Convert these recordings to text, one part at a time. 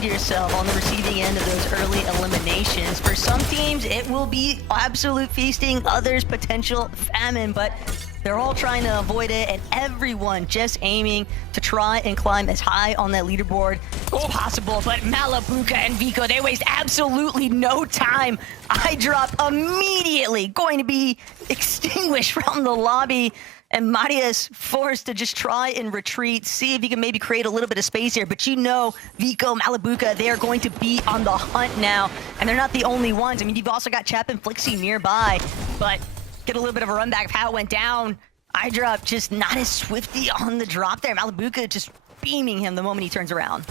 find yourself on the receiving end of those early eliminations. For some teams, it will be absolute feasting, others potential famine, but they're all trying to avoid it, and everyone just aiming to try and climb as high on that leaderboard as possible. But Malabuka and Vico, they waste absolutely no time. iDrop immediately going to be extinguished from the lobby, and Marius forced to just try and retreat, see if he can maybe create a little bit of space here. But you know, Vico, Malabuka, they are going to be on the hunt now, and they're not the only ones. I mean, you've also got Chap and Flixie nearby, but get a little bit of a run back of how it went down. iDrop just not as swifty on the drop there. Malabuka just beaming him the moment he turns around.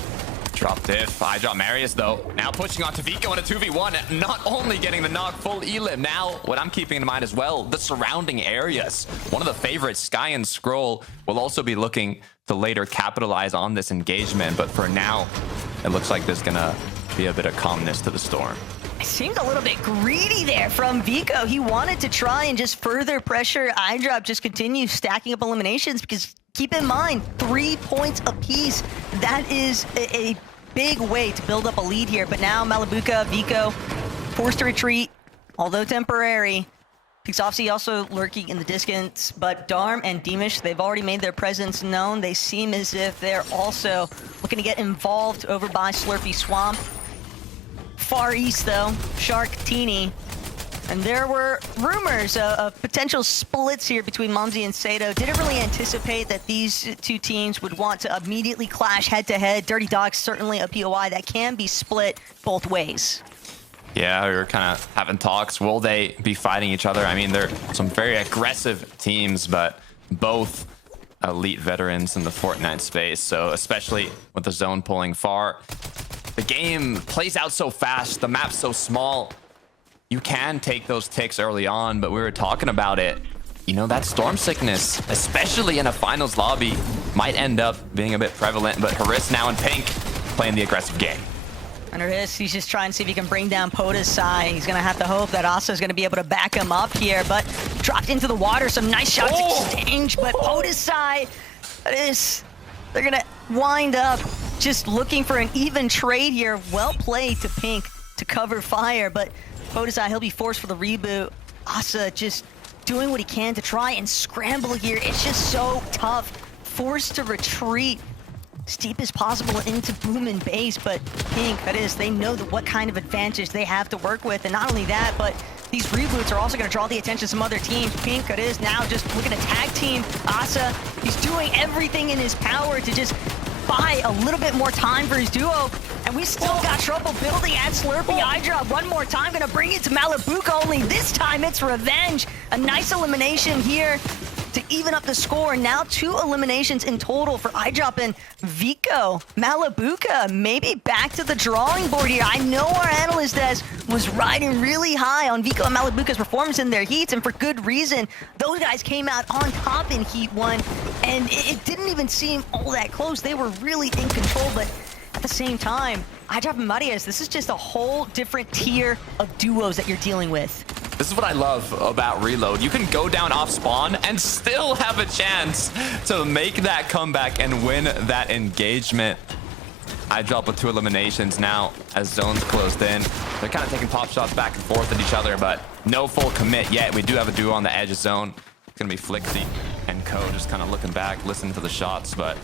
Drop diff. iDrop Marius, though, now pushing onto Vico in a 2v1. Not only getting the knock, full elim. Now, what I'm keeping in mind as well, the surrounding areas. One of the favorites, Sky and Scroll, will also be looking to later capitalize on this engagement. But for now, it looks like there's gonna be a bit of calmness to the storm. It seemed a little bit greedy there from Vico. He wanted to try and just further pressure iDrop, just continue stacking up eliminations, because keep in mind, 3 points apiece. That is a big way to build up a lead here. But now Malabuka, Vico, forced to retreat, although temporary. Pixopsy also lurking in the distance, but Darm and Deemish, they've already made their presence known. They seem as if they're also looking to get involved over by Slurpy Swamp. Far east, though, Shark, Teeny. And there were rumors of potential splits here between Mumsy and Sato. Didn't really anticipate that these two teams would want to immediately clash head-to-head. Dirty Dog's certainly a POI that can be split both ways. Yeah, we were kind of having talks. Will they be fighting each other? I mean, they're some very aggressive teams, but both elite veterans in the Fortnite space. So especially with the zone pulling far, the game plays out so fast, the map's so small. You can take those ticks early on, but we were talking about it. You know, that storm sickness, especially in a finals lobby, might end up being a bit prevalent. But Haris now in pink, playing the aggressive game. And Haris, he's just trying to see if he can bring down Podesai. He's gonna have to hope that Asa is gonna be able to back him up here, but dropped into the water. Some nice shots exchanged, but Podesai, they're gonna wind up just looking for an even trade here. Well played to Pink to cover fire, but Podesai, he'll be forced for the reboot. Asa just doing what he can to try and scramble here. It's just so tough. Forced to retreat steep as possible into Boom and Base, but Pink, that is, they know that what kind of advantage they have to work with. And not only that, but these reboots are also going to draw the attention of some other teams. Pink, that is, now just looking to tag team Asa. He's doing everything in his power to just buy a little bit more time for his duo, and we still got trouble building at Slurpy. iDrop one more time, gonna bring it to Malabuka, only this time it's revenge. A nice elimination here to even up the score. Now 2 eliminations in total for iDrop and Vico. Malabuka maybe back to the drawing board here. I know our analyst Des was riding really high on Vico and Malabuka's performance in their heats, and for good reason. Those guys came out on top in Heat 1, and it didn't even seem all that close. They were really in control, but at the same time, iDrop and Marius, this is just a whole different tier of duos that you're dealing with. This is what I love about Reload. You can go down off spawn and still have a chance to make that comeback and win that engagement. iDrop with 2 eliminations now as zones closed in. They're kind of taking pop shots back and forth at each other, but no full commit yet. We do have a duo on the edge of zone. It's going to be Flixie and Co just kind of looking back, listening to the shots, but